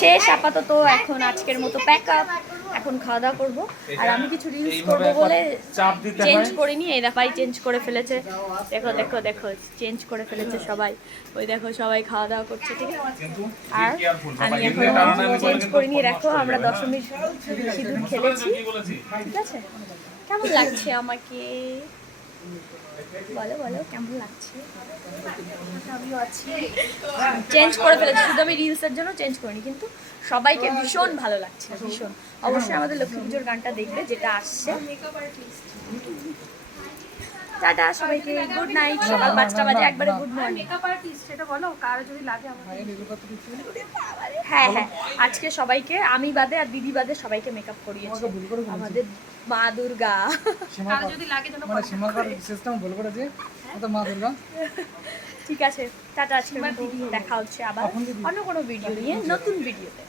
শেষ আপাতত। এখন আজকের মতো প্যাক আপ, এখন খাওয়া দাওয়া করবো। আর আমি কিছু রিলস করবো বলে চেঞ্জ করিনি। এই সবাই চেঞ্জ করে ফেলেছে, দেখো দেখো দেখো চেঞ্জ করে ফেলেছে সবাই। ওই দেখো সবাই খাওয়া দাওয়া করছে, ঠিক আছে। আর আমি এখন চেঞ্জ করিনি। দেখো আমরা দশমীর সিঁদুর খেলেছি, ঠিক আছে। কেমন লাগছে আমাকে বলো বলো, কেমন লাগছে? আমিও আছি, চেঞ্জ করে ফেলেছি। শুধু আমি রিলসের জন্য চেঞ্জ করিনি, কিন্তু সবাইকে ভীষণ ভালো লাগছে, ভীষণ। অবশ্যই আমাদের লক্ষ্মী পুজোর গানটা দেখবে, যেটা আসছে। টাটা সবাইকে, গুড নাইট। সকাল 5টা বাজে, একবারে গুড মর্নিং। মেকআপ আর্টিস্ট সেটা বলো, কার যদি লাগে আমাকে। হ্যাঁ হ্যাঁ, আজকে সবাইকে, আমি বাদে আর দিদি বাদে সবাইকে মেকআপ করিয়েছে আমাদের মা দুর্গা। কার যদি লাগে যেন মানে সীমাকার সিস্টেম বল করে যে এটা মা দুর্গা। ঠিক আছে, টাটা। আজকে দেখা হচ্ছে আবার অন্য কোনো ভিডিও নিয়ে, নতুন ভিডিওতে।